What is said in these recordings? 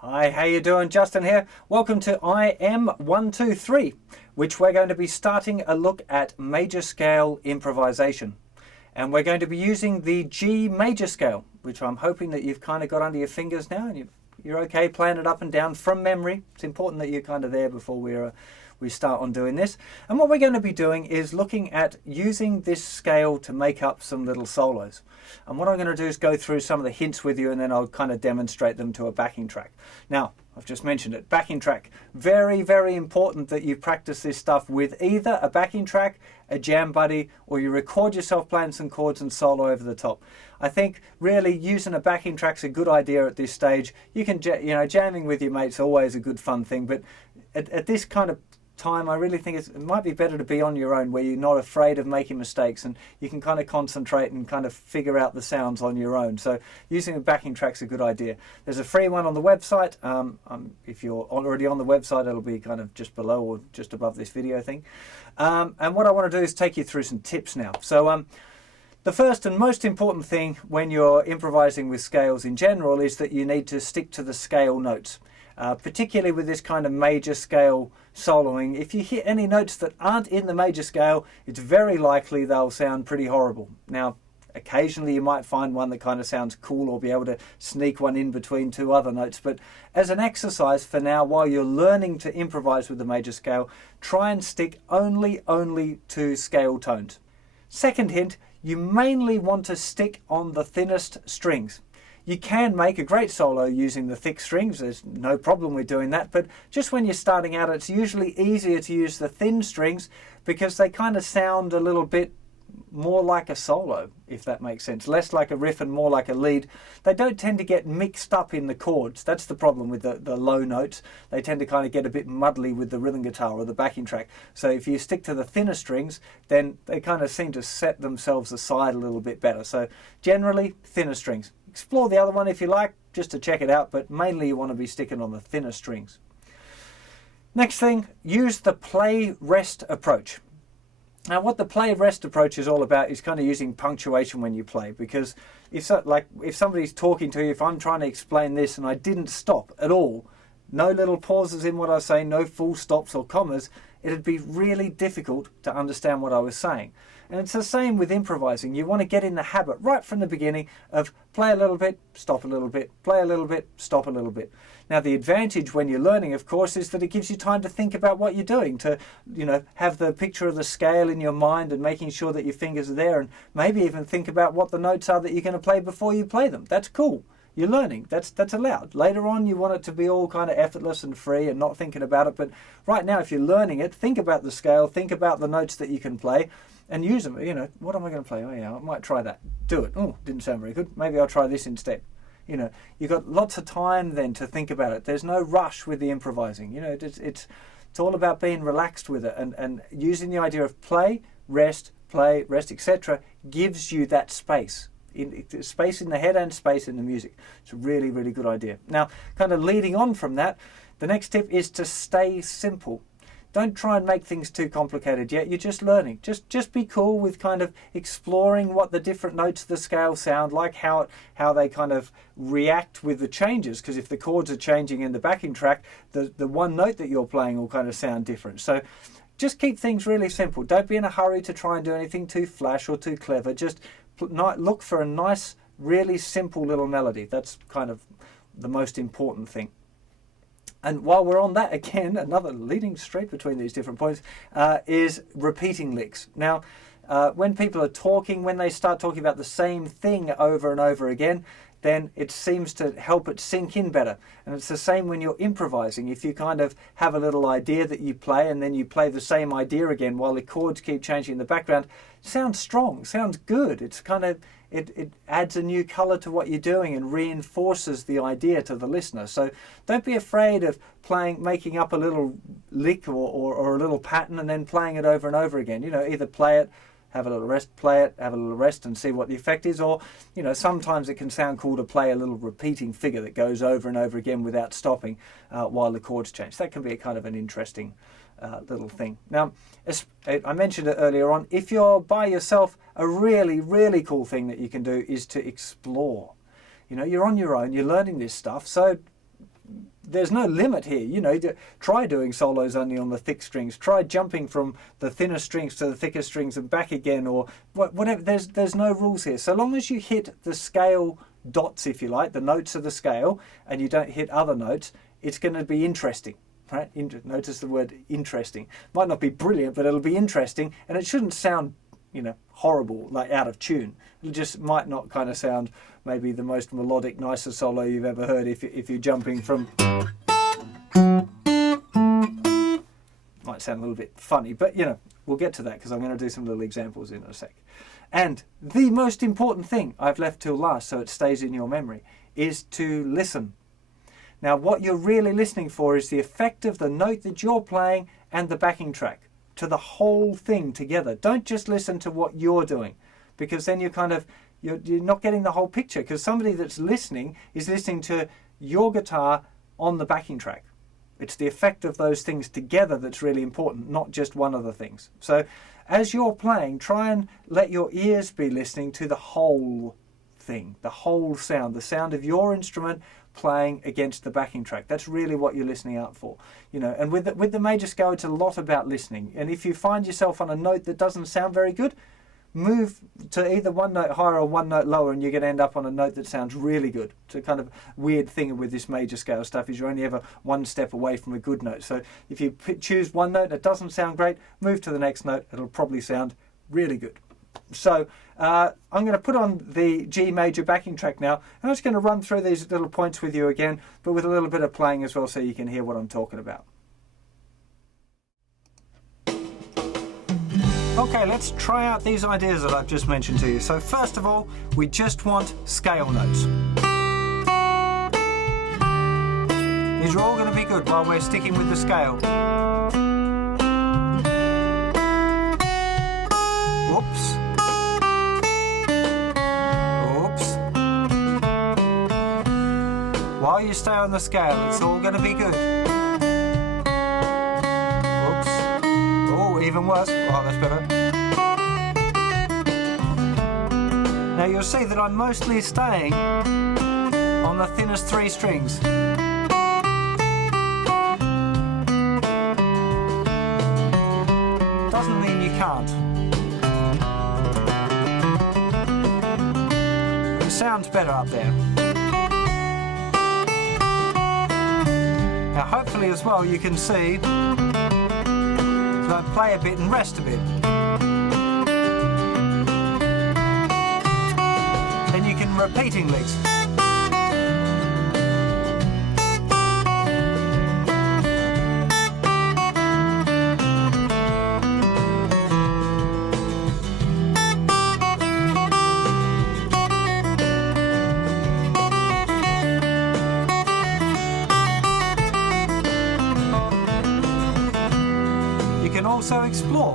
Hi, how you doing? Justin here. Welcome to IM123, which we're going to be starting a look at major scale improvisation. And we're going to be using the G major scale, which I'm hoping that you've kind of got under your fingers now and you're okay playing it up and down from memory. It's important that you're kind of there before we start on doing this. And what we're going to be doing is looking at using this scale to make up some little solos. And what I'm going to do is go through some of the hints with you, and then I'll kind of demonstrate them to a backing track. Now, I've just mentioned it, backing track. Very, very important that you practice this stuff with either a backing track, a jam buddy, or you record yourself playing some chords and solo over the top. I think really using a backing track's a good idea at this stage. You can, jamming with your mates always a good fun thing, but at this kind of time, I really think it might be better to be on your own, where you're not afraid of making mistakes and you can kind of concentrate and kind of figure out the sounds on your own. So using a backing track's a good idea. There's a free one on the website. If you're already on the website, it'll be kind of just below or just above this video thing. And what I want to do is take you through some tips now. So the first and most important thing when you're improvising with scales in general is that you need to stick to the scale notes. Particularly with this kind of major scale soloing, if you hit any notes that aren't in the major scale, it's very likely they'll sound pretty horrible. Now, occasionally you might find one that kind of sounds cool or be able to sneak one in between two other notes, but as an exercise for now, while you're learning to improvise with the major scale, try and stick only to scale tones. Second hint, you mainly want to stick on the thinnest strings. You can make a great solo using the thick strings, there's no problem with doing that, but just when you're starting out, it's usually easier to use the thin strings because they kind of sound a little bit more like a solo, if that makes sense. Less like a riff and more like a lead. They don't tend to get mixed up in the chords. That's the problem with the low notes. They tend to kind of get a bit muddly with the rhythm guitar or the backing track. So if you stick to the thinner strings, then they kind of seem to set themselves aside a little bit better. So generally, thinner strings. Explore the other one if you like, just to check it out, but mainly you want to be sticking on the thinner strings. Next thing, use the play-rest approach. Now what the play-rest approach is all about is kind of using punctuation when you play, because if somebody's talking to you, if I'm trying to explain this and I didn't stop at all, no little pauses in what I say, no full stops or commas, it'd be really difficult to understand what I was saying. And it's the same with improvising. You want to get in the habit right from the beginning of play a little bit, stop a little bit, play a little bit, stop a little bit. Now the advantage when you're learning, of course, is that it gives you time to think about what you're doing, to have the picture of the scale in your mind and making sure that your fingers are there, and maybe even think about what the notes are that you're going to play before you play them. That's cool. You're learning. That's allowed. Later on, you want it to be all kind of effortless and free and not thinking about it. But right now, if you're learning it, think about the scale, think about the notes that you can play, and use them. What am I going to play? Oh yeah, I might try that. Do it. Oh, didn't sound very good. Maybe I'll try this instead. You've got lots of time then to think about it. There's no rush with the improvising. It's all about being relaxed with it and using the idea of play, rest, etc. gives you that space. Space in the head and space in the music. It's a really, really good idea. Now, kind of leading on from that, the next tip is to stay simple. Don't try and make things too complicated yet. You're just learning. Just be cool with kind of exploring what the different notes of the scale sound like, how they kind of react with the changes. Because if the chords are changing in the backing track, the one note that you're playing will kind of sound different. So just keep things really simple. Don't be in a hurry to try and do anything too flash or too clever. Just look for a nice, really simple little melody. That's kind of the most important thing. And while we're on that, again, another leading straight between these different points is repeating licks. Now, when people are talking, when they start talking about the same thing over and over again, then it seems to help it sink in better. And it's the same when you're improvising. If you kind of have a little idea that you play and then you play the same idea again while the chords keep changing in the background, it sounds strong, sounds good. It's kind of, it adds a new color to what you're doing and reinforces the idea to the listener. So don't be afraid of making up a little lick or a little pattern and then playing it over and over again. Either play it, have a little rest, play it, have a little rest and see what the effect is. Or, sometimes it can sound cool to play a little repeating figure that goes over and over again without stopping while the chords change. That can be a kind of an interesting little thing. Now, I mentioned it earlier on, if you're by yourself, a really, really cool thing that you can do is to explore. You're on your own, you're learning this stuff, so there's no limit here. You know, try doing solos only on the thick strings. Try jumping from the thinner strings to the thicker strings and back again, or whatever. There's no rules here. So long as you hit the scale dots, if you like, the notes of the scale, and you don't hit other notes, it's going to be interesting. Right? Notice the word interesting. Might not be brilliant, but it'll be interesting, and it shouldn't sound, you know, horrible, like out of tune. It just might not kind of sound maybe the most melodic, nicest solo you've ever heard if you're jumping from. Might sound a little bit funny, but you know, we'll get to that because I'm going to do some little examples in a sec. And the most important thing I've left till last, so it stays in your memory, is to listen. Now, what you're really listening for is the effect of the note that you're playing and the backing track, to the whole thing together. Don't just listen to what you're doing, because then you're not getting the whole picture, because somebody that's listening is listening to your guitar on the backing track. It's the effect of those things together that's really important, not just one of the things. So as you're playing, try and let your ears be listening to the whole thing, the whole sound, the sound of your instrument playing against the backing track. That's really what you're listening out for, you know. And with the major scale, it's a lot about listening. And if you find yourself on a note that doesn't sound very good, move to either one note higher or one note lower, and you're going to end up on a note that sounds really good. It's a kind of weird thing with this major scale stuff, is you're only ever one step away from a good note. So if you choose one note that doesn't sound great, move to the next note. It'll probably sound really good. So I'm going to put on the G major backing track now, and I'm just going to run through these little points with you again, but with a little bit of playing as well, so you can hear what I'm talking about. Okay, let's try out these ideas that I've just mentioned to you. So first of all, we just want scale notes. These are all going to be good while we're sticking with the scale. Whoops. While you stay on the scale, it's all going to be good. Oops. Oh, even worse. Oh, that's better. Now you'll see that I'm mostly staying on the thinnest three strings. Doesn't mean you can't. It sounds better up there. Now hopefully as well you can see that I play a bit and rest a bit. Then you can repeating these. Also explore.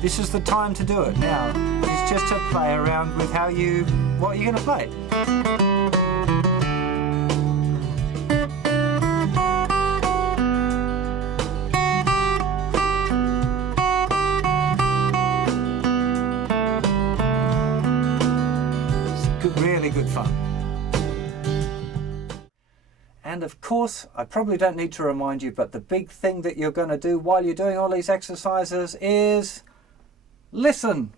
This is the time to do it now. It's just to play around with what you're going to play. Really good fun. And of course, I probably don't need to remind you, but the big thing that you're going to do while you're doing all these exercises is listen.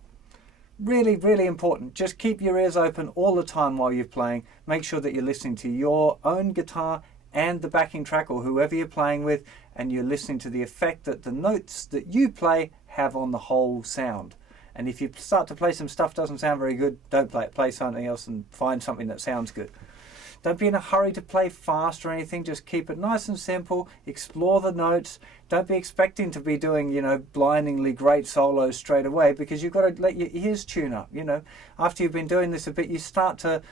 Really, really important. Just keep your ears open all the time while you're playing. Make sure that you're listening to your own guitar and the backing track or whoever you're playing with, and you're listening to the effect that the notes that you play have on the whole sound. And if you start to play some stuff that doesn't sound very good, don't play it. Play something else and find something that sounds good. Don't be in a hurry to play fast or anything. Just keep it nice and simple. Explore the notes. Don't be expecting to be doing, you know, blindingly great solos straight away, because you've got to let your ears tune up, you know. After you've been doing this a bit, you start to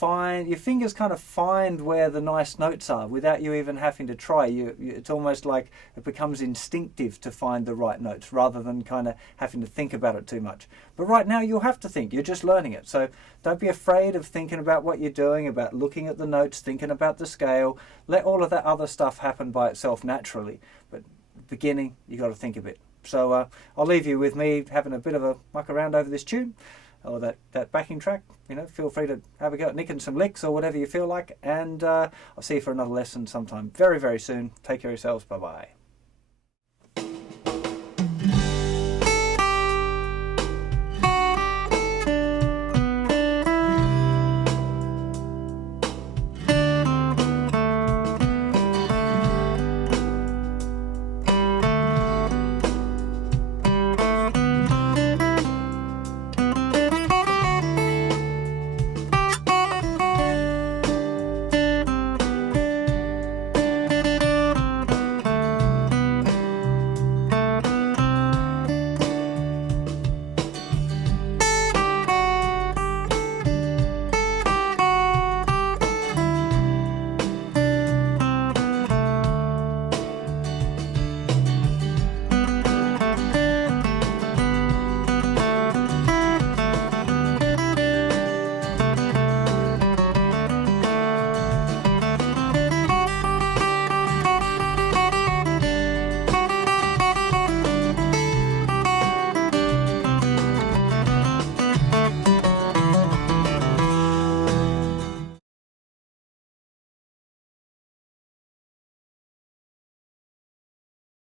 find, your fingers kind of find where the nice notes are without you even having to try. It's almost like it becomes instinctive to find the right notes rather than kind of having to think about it too much. But right now you'll have to think, you're just learning it. So don't be afraid of thinking about what you're doing, about looking at the notes, thinking about the scale. Let all of that other stuff happen by itself naturally. But beginning, you got to think a bit. So I'll leave you with me having a bit of a muck around over this tune or that backing track. You know, feel free to have a go at nicking some licks or whatever you feel like, and I'll see you for another lesson sometime very, very soon. Take care of yourselves. Bye bye.